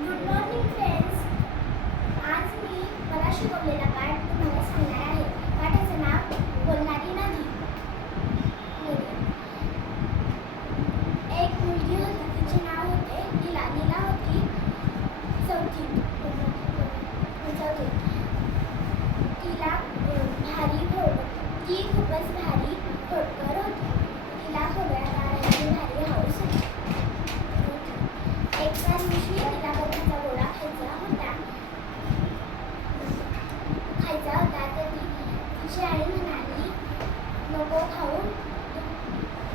Good morning friends आज मी मला शिकवलेला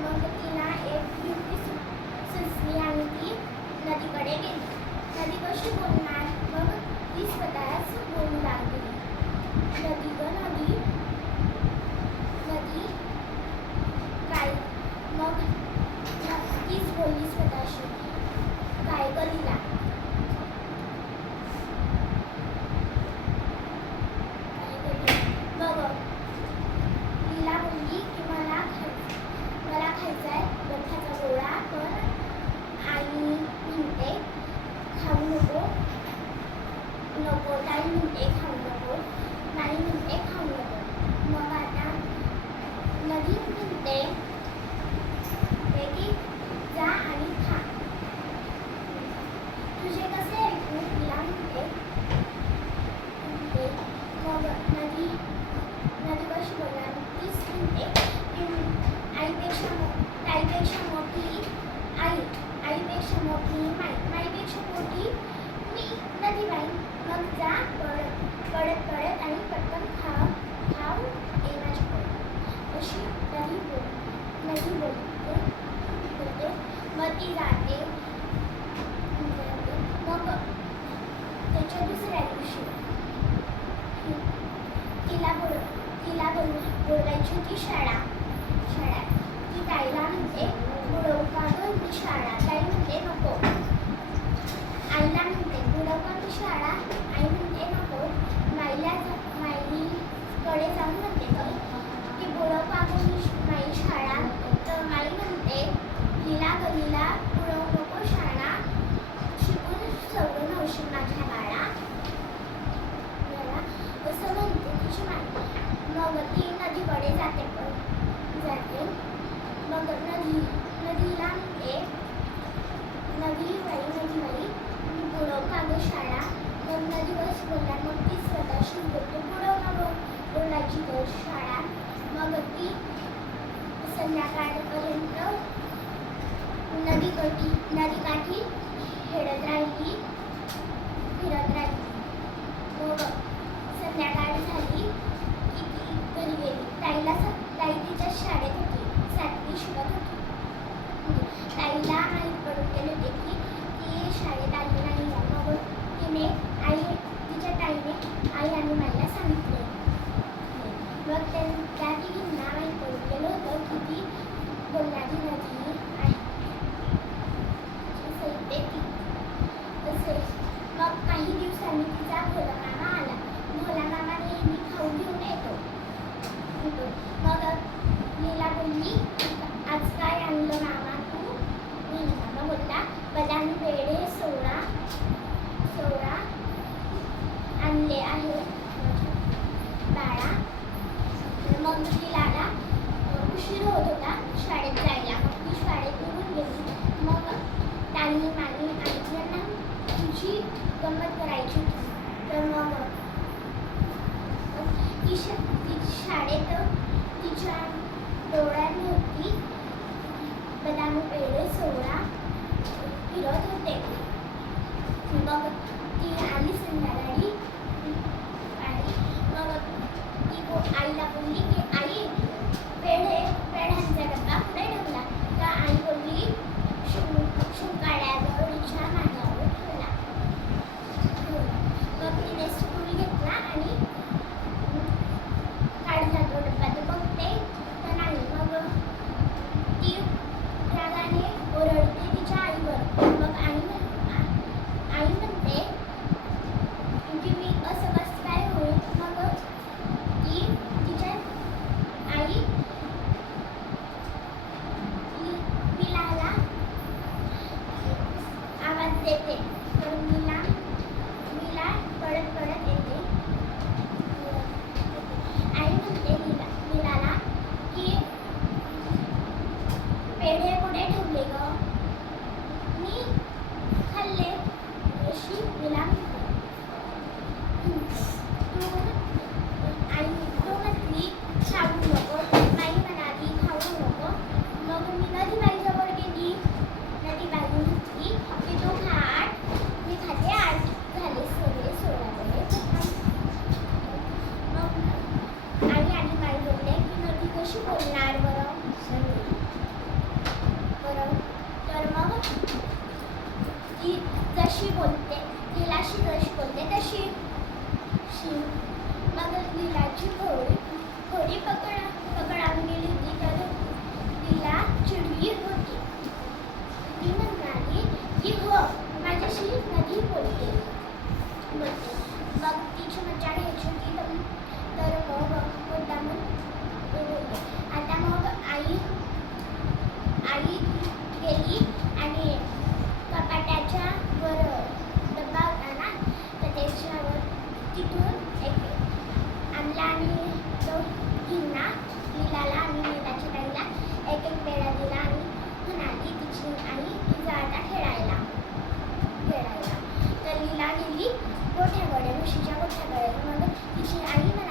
मग तिला एक युक्ती सुचली आणि ती नदीकडे गेली. नदी कशी बोलणार मग ती स्वतःच बोलू लागली. नदी नदी वर्ष दोन हजार म्हणते आईपेक्षा ताईपेक्षा मोठी आई आईपेक्षा मोठी माई माईपेक्षा मोठी मी नदी बाई मग जा पडत पडत पडत आणि पटकन खाव खाव ए माझी पोट अशी नदी बोल नदी बोलते बोलते मग ती जाते मग त्याच्या दुसऱ्या दिवशी तिला बोलत तिला बोल बोलायची होती शाळा शाळा ती ताईला म्हणते मुळवका दोन शाळा ताई म्हणते नको पर्यंत नदी गटी नदी काठी खेळत राहिली फिरत राहिली. मग संध्याकाळ झाली की ती घरी गेली. ताईला ताई तिच्या शाळेत होती. सातवी शिकत होती. ताईला आई पडून गेले होते की ती शाळेत आली नाही मग तिने आई तिच्या ताईने आई आणि मला सांगितले. मग त्या तिघींना आई पडून गेलं होतं की ती Quần dài. Şükürler एक आणि एक एक दिला म्हणाली आणि खेळायला खेळायला. तर लीला गेली मोठ्याकडे म्हशीच्या मोठ्याकडे म्हणून तिची आई